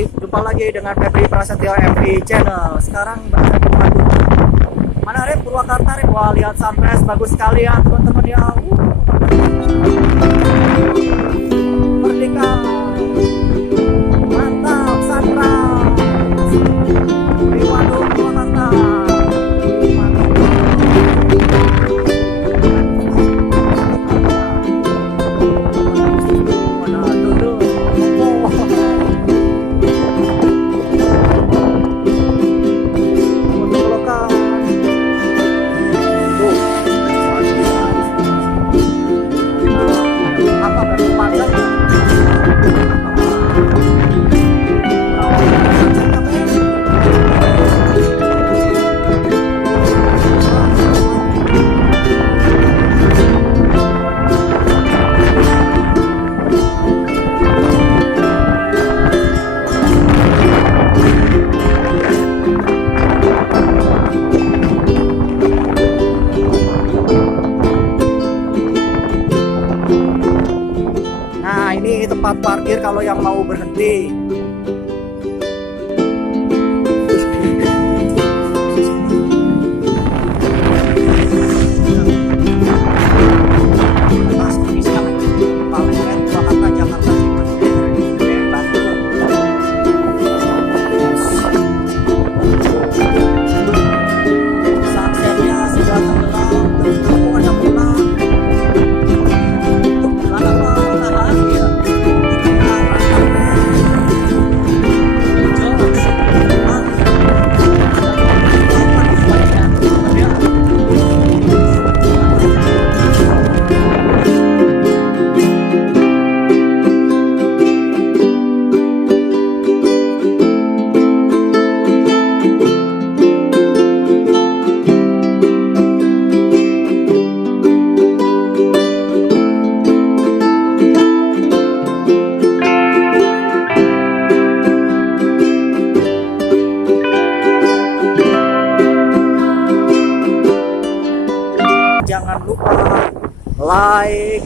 jumpa lagi dengan Febri Prasetyo MV Channel. Sekarang berada di Madura. Mana Rep? Purwakarta Rep. Wah, lihat sunrise bagus sekali ya teman-teman ya. Merdeka. Mantap sunrise. Di Waduk Purwakarta. Nah, ini tempat parkir kalau yang mau berhenti. Jangan lupa like,